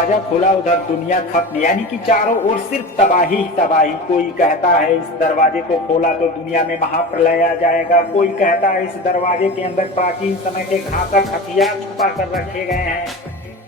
दरवाजा खुला उधर दुनिया खत्म, यानी कि चारों ओर सिर्फ तबाही ही तबाही। कोई कहता है इस दरवाजे को खोला तो दुनिया में महाप्रलय आ जाएगा, कोई कहता है इस दरवाजे के अंदर प्राचीन समय के घातक हथियार छुपा कर रखे गए हैं,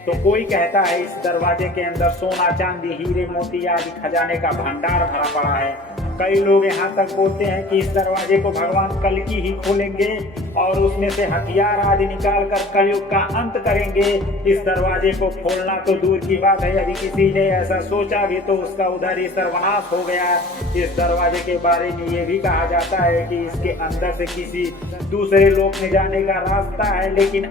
तो कोई कहता है इस दरवाजे के अंदर सोना चांदी हीरे मोती आदि खजाने का भंडार भरा पड़ा है। कई लोग यहाँ तक बोलते हैं कि इस दरवाजे को भगवान कल्कि ही खोलेंगे और उसमें से हथियार आदि निकाल कर कलयुग का अंत करेंगे। इस दरवाजे को खोलना तो दूर की बात है, यदि किसी ने ऐसा सोचा भी तो उसका उधर ही सर्वनाश हो गया। इस दरवाजे के बारे में ये भी कहा जाता है कि इसके अंदर से किसी दूसरे लोक में जाने का रास्ता है, लेकिन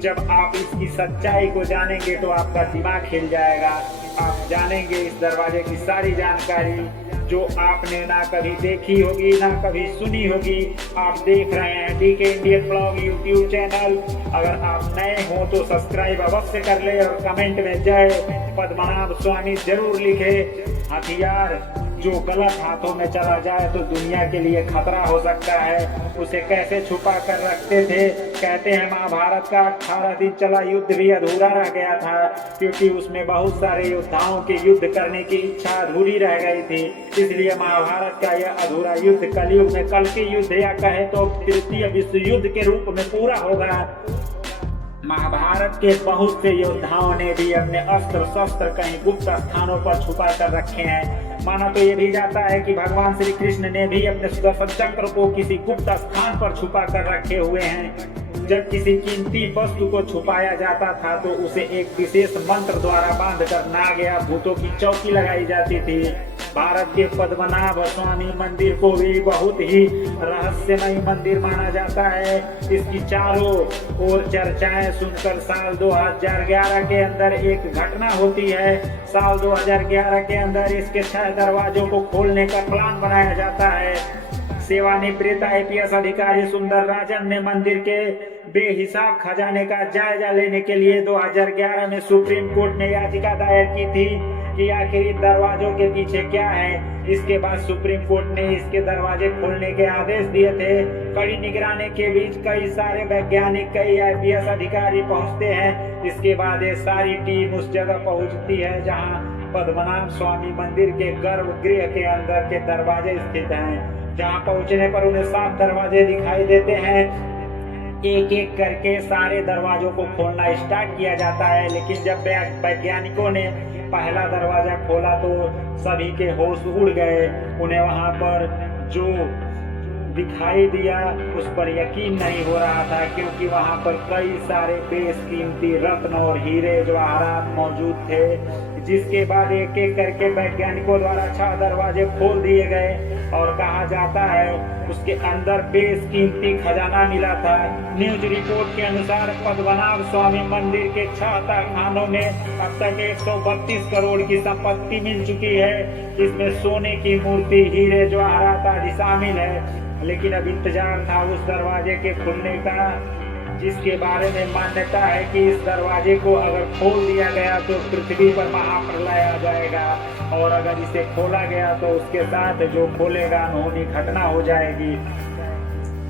जब आप इसकी सच्चाई को जानेंगे तो आपका दिमाग हिल जाएगा। आप जानेंगे इस दरवाजे की सारी जानकारी जो आपने ना कभी देखी होगी ना कभी सुनी होगी। आप देख रहे हैं DK Indian blog YouTube channel. अगर आप नए हो तो सब्सक्राइब अवश्य कर ले और कमेंट में जय पद्मनाभ स्वामी जरूर लिखे। हथियार जो गलत हाथों में चला जाए तो दुनिया के लिए खतरा हो सकता है। उसे कैसे छुपा कर रखते थे? कहते हैं महाभारत का 18 दिन चला युद्ध भी अधूरा रह गया था, क्योंकि उसमें बहुत सारे योद्धाओं के युद्ध करने की इच्छा अधूरी रह गई थी। इसलिए महाभारत का यह अधूरा युद्ध कलयुग में कल्कि युद्ध या कहे तो तृतीय विश्व युद्ध के रूप में पूरा होगा। महाभारत के बहुत से योद्धाओं ने भी अपने अस्त्र शस्त्र कहीं गुप्त स्थानों पर छुपा कर रखे हैं। माना तो ये भी जाता है कि भगवान श्री कृष्ण ने भी अपने सुदर्शन चक्र को किसी गुप्त स्थान पर छुपा कर रखे हुए हैं। जब किसी कीमती वस्तु को छुपाया जाता था तो उसे एक विशेष मंत्र द्वारा बांधकर नाग या भूतों की चौकी लगाई जाती थी। भारत के पद्मनाभ स्वामी मंदिर को भी बहुत ही रहस्यमय मंदिर माना जाता है। इसकी चारों ओर चर्चाएं सुनकर साल 2011 के अंदर एक घटना होती है। साल 2011 के अंदर इसके 6 दरवाजों को खोलने का प्लान बनाया जाता है। सेवानिवृत्त IPS अधिकारी सुंदर राजन ने मंदिर के बेहिसाब खजाने का जायजा लेने के लिए 2011 में सुप्रीम कोर्ट में याचिका दायर की थी कि आखिर दरवाजों के पीछे क्या है। इसके बाद सुप्रीम कोर्ट ने इसके दरवाजे खोलने के आदेश दिए थे। कड़ी निगरानी के बीच कई सारे वैज्ञानिक कई IPS अधिकारी पहुंचते हैं। इसके बाद ये सारी टीम उस जगह पहुंचती है जहां पद्मनाभ स्वामी मंदिर के गर्भगृह के अंदर के दरवाजे स्थित हैं। जहां पहुंचने पर उन्हें 7 दरवाजे दिखाई देते हैं। एक एक करके सारे दरवाजों को खोलना स्टार्ट किया जाता है, लेकिन जब वैज्ञानिकों ने पहला दरवाजा खोला तो सभी के होश उड़ गए। उन्हें वहां पर जो दिखाई दिया उस पर यकीन नहीं हो रहा था, क्योंकि वहां पर कई सारे बेशकीमती रत्न और हीरे जवाहरात मौजूद थे। जिसके बाद एक एक करके वैज्ञानिकों द्वारा 6 दरवाजे खोल दिए गए और कहा जाता है उसके अंदर बेशकीमती खजाना मिला था। न्यूज रिपोर्ट के अनुसार पद्मनाभ स्वामी मंदिर के 6 तहखानों में अब तक 132 करोड़ की संपत्ति मिल चुकी है। इसमें सोने की मूर्ति, हीरे जवाहरात आदि शामिल है। लेकिन अब इंतजार था उस दरवाजे के खुलने का, जिसके बारे में मान्यता है कि इस दरवाजे को अगर खोल दिया गया तो पृथ्वी पर महाप्रलय आ जाएगा, और अगर इसे खोला गया तो उसके साथ जो खोलेगा अनहोनी घटना हो जाएगी।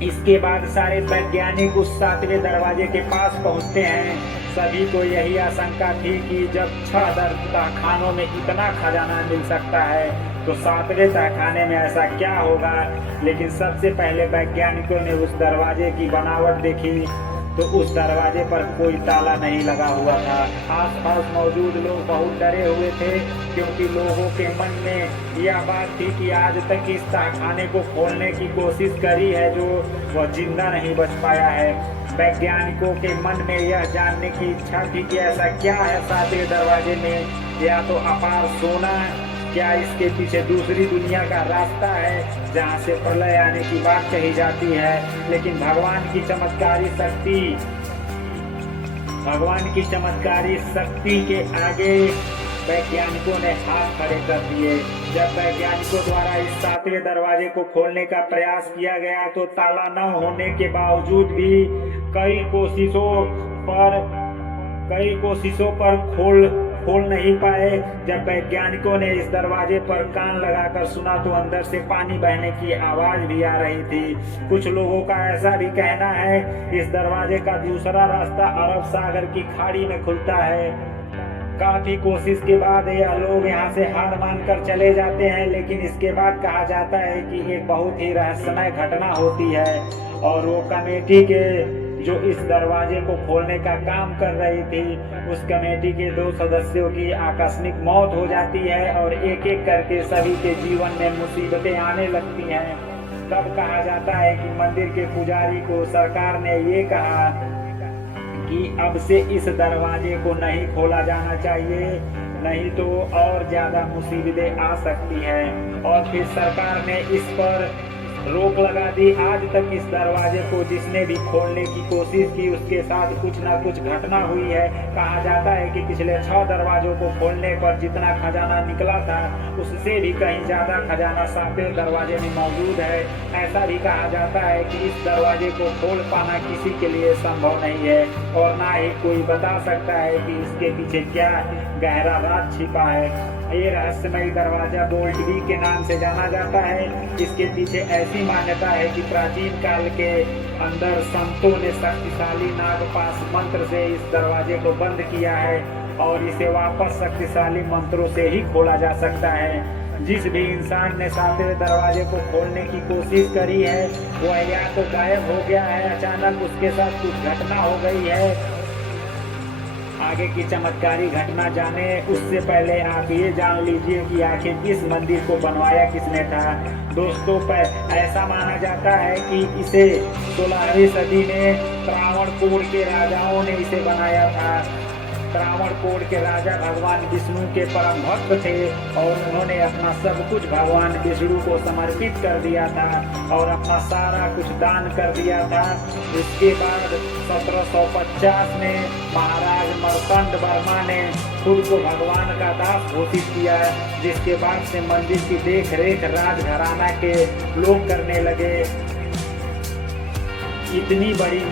इसके बाद सारे वैज्ञानिक उस 7वें दरवाजे के पास पहुंचते हैं। सभी को यही आशंका थी कि जब 6 तहखानों में इतना खजाना मिल सकता है तो 7वें तहखाने में ऐसा क्या होगा। लेकिन सबसे पहले वैज्ञानिकों ने उस दरवाजे की बनावट देखी तो उस दरवाजे पर कोई ताला नहीं लगा हुआ था। आसपास मौजूद लोग बहुत डरे हुए थे, क्योंकि लोगों के मन में यह बात थी कि आज तक इस तहखाने को खोलने की कोशिश करी है जो वह जिंदा नहीं बच पाया है। वैज्ञानिकों के मन में यह जानने की इच्छा थी कि ऐसा क्या है 7वें दरवाजे में, या तो अपार सोना, क्या इसके पीछे दूसरी दुनिया का रास्ता है जहां से प्रलय आने की बात कही जाती है। लेकिन भगवान की चमत्कारी शक्ति के आगे वैज्ञानिकों ने हाथ खड़े कर दिए। जब वैज्ञानिकों द्वारा इस 7वें दरवाजे को खोलने का प्रयास किया गया तो ताला न होने के बावजूद भी कई कोशिशों पर खोल नहीं पाए। जब वैज्ञानिकों ने इस दरवाजे पर कान लगाकर सुना तो अंदर से पानी बहने की आवाज भी आ रही थी। कुछ लोगों का ऐसा भी कहना है इस दरवाजे का दूसरा रास्ता अरब सागर की खाड़ी में खुलता है। काफी कोशिश के बाद यह लोग यहाँ से हार मानकर चले जाते हैं, लेकिन इसके बाद कहा जाता है कि एक बहुत ही रहस्यमय घटना होती है और वो कमेटी के जो इस दरवाजे को खोलने का काम कर रही थी, उस कमेटी के 2 सदस्यों की आकस्मिक मौत हो जाती है और एक एक करके सभी के जीवन में मुसीबतें आने लगती हैं। तब कहा जाता है कि मंदिर के पुजारी को सरकार ने ये कहा कि अब से इस दरवाजे को नहीं खोला जाना चाहिए, नहीं तो और ज्यादा मुसीबतें आ सकती हैं। और फिर सरकार ने इस पर रोक लगा दी। आज तक इस दरवाजे को जिसने भी खोलने की कोशिश की उसके साथ कुछ ना कुछ घटना हुई है। कहा जाता है कि पिछले 6 दरवाजों को खोलने पर जितना खजाना निकला था उससे भी कहीं ज्यादा खजाना 7वें दरवाजे में मौजूद है। ऐसा भी कहा जाता है कि इस दरवाजे को खोल पाना किसी के लिए संभव नहीं है और ना ही कोई बता सकता है कि इसके पीछे क्या गहरा राज छिपा है। ये रहस्यमय दरवाजा बोल्टवी के नाम से जाना जाता है। इसके पीछे ऐसी मान्यता है कि प्राचीन काल के अंदर संतों ने शक्तिशाली नागपाश मंत्र से इस दरवाजे को बंद किया है और इसे वापस शक्तिशाली मंत्रों से ही खोला जा सकता है। जिस भी इंसान ने 7वें दरवाजे को खोलने की कोशिश करी है वह या तो गायब हो गया है, अचानक उसके साथ कुछ घटना हो गई है। आगे की चमत्कारी घटना जाने उससे पहले आप ये जान लीजिए कि आखिर इस मंदिर को बनवाया किसने था। दोस्तों, ऐसा माना जाता है कि इसे 16वीं सदी में त्रावणकोर के राजाओं ने इसे बनाया था। त्रावणकोर के राजा भगवान विष्णु के परम भक्त थे और उन्होंने अपना सब कुछ भगवान विष्णु को समर्पित कर दिया था और अपना सारा कुछ दान कर दिया था। इसके बाद 1750 में महाराज मर्कंड वर्मा ने खुद को भगवान का दास घोषित किया, जिसके बाद से मंदिर की देख रेख राजघराना के लोग करने लगे। इतनी बड़ी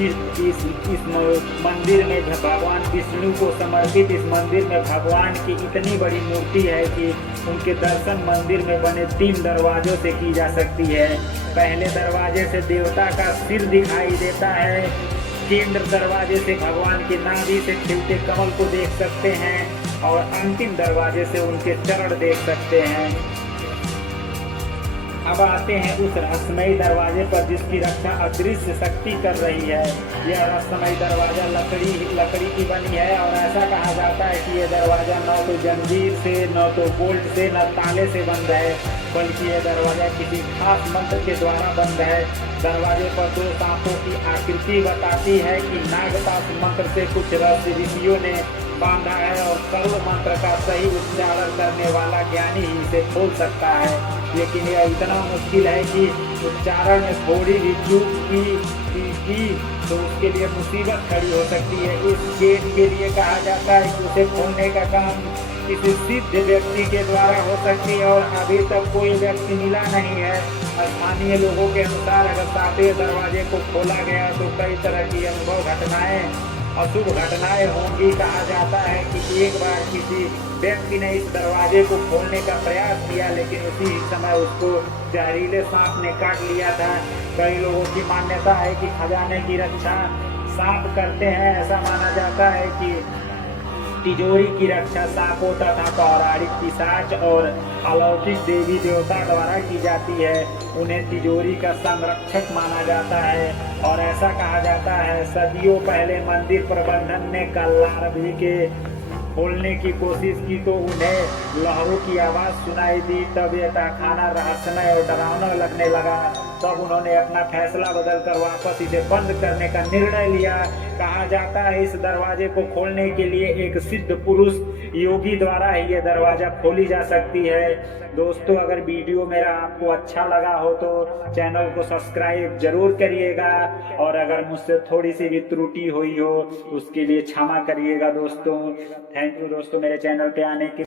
इस मंदिर में भगवान विष्णु को समर्पित इस मंदिर में भगवान की इतनी बड़ी मूर्ति है कि उनके दर्शन मंदिर में बने 3 दरवाजों से की जा सकती है। पहले दरवाजे से देवता का सिर दिखाई देता है, केंद्र दरवाजे से भगवान की नाभि से खिलते कमल को देख सकते हैं और अंतिम दरवाजे से उनके चरण देख सकते हैं। अब आते हैं उस रहस्यमयी दरवाजे पर जिसकी रक्षा अदृश्य शक्ति कर रही है। यह रहस्यमयी दरवाजा लकड़ी की बनी है और ऐसा कहा जाता है कि यह दरवाजा न तो जंजीर से, न तो बोल्ट से, न ताले से बंद है, बल्कि यह दरवाजा किसी खास मंत्र के द्वारा बंद है। दरवाजे पर 2 सांपों की आकृति बताती है कि नागपाश मंत्र से कुछ ऋषियों ने बांधा है और सर्व मंत्र का सही उच्चारण करने वाला ज्ञानी ही इसे खोल सकता है। लेकिन यह इतना मुश्किल है कि उच्चारण में थोड़ी भी चूक की तो उसके लिए मुसीबत खड़ी हो सकती है। इस गेट के लिए कहा जाता है कि उसे खोलने का काम किसी सिद्ध व्यक्ति के द्वारा हो सकती है और अभी तक कोई व्यक्ति मिला नहीं है। स्थानीय लोगों के अनुसार अगर 7वें दरवाजे को खोला गया तो कई तरह की अनुभव घटनाएं अशुभ घटनाएं होंगी। कहा जाता है कि एक बार किसी व्यक्ति ने इस दरवाजे को खोलने का प्रयास किया, लेकिन उसी समय उसको जहरीले सांप ने काट लिया था। कई लोगों की मान्यता है कि खजाने की रक्षा सांप करते हैं। ऐसा माना जाता है कि तिजोरी की रक्षा सांपों तथा पौराणिक पिशाच और अलौकिक देवी देवता द्वारा की जाती है। उन्हें तिजोरी का संरक्षक माना जाता है और ऐसा कहा जाता है सदियों पहले मंदिर प्रबंधन ने कल्लारभी के खोलने की कोशिश की तो उन्हें लहरों की आवाज सुनाई दी। तब यह तहखाना रहस्यमय और डरावना लगने लगा। तब उन्होंने अपना फैसला बदलकर वापस इसे बंद करने का निर्णय लिया। कहा जाता है इस दरवाजे को खोलने के लिए एक सिद्ध पुरुष योगी द्वारा ही यह दरवाजा खोली जा सकती है। दोस्तों, अगर वीडियो मेरा आपको अच्छा लगा हो तो चैनल को सब्सक्राइब जरूर करिएगा और अगर मुझसे थोड़ी सी भी त्रुटि हुई हो उसके लिए क्षमा करिएगा दोस्तों। थैंक यू दोस्तों मेरे चैनल पे आने के